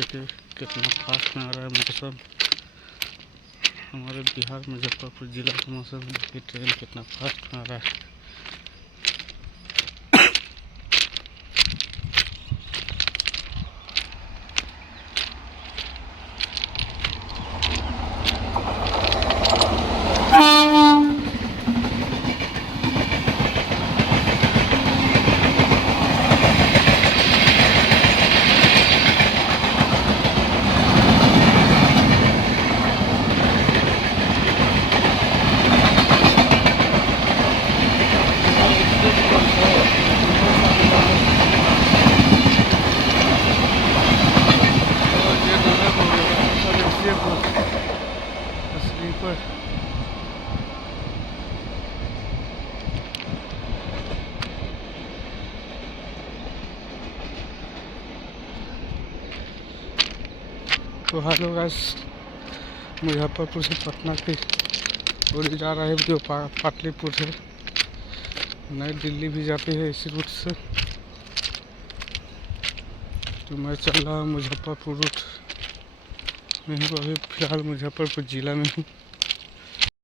देखिए कितना फास्ट में आ रहा है मौसम। हमारे बिहार मुजफ्फरपुर ज़िला का मौसम देखिए, ट्रेन कितना फास्ट में आ रहा है। स्लीपर तो हेलो गाइस, मुजफ्फरपुर से पटना की ओर जा रहा है जो पाटलिपुत्र से नई दिल्ली भी जाती है इसी रूट से। तो मैं चल रहा हूँ मुजफ्फरपुर रूट में हूँ, अभी फिलहाल मुजफ्फरपुर ज़िला में हूँ।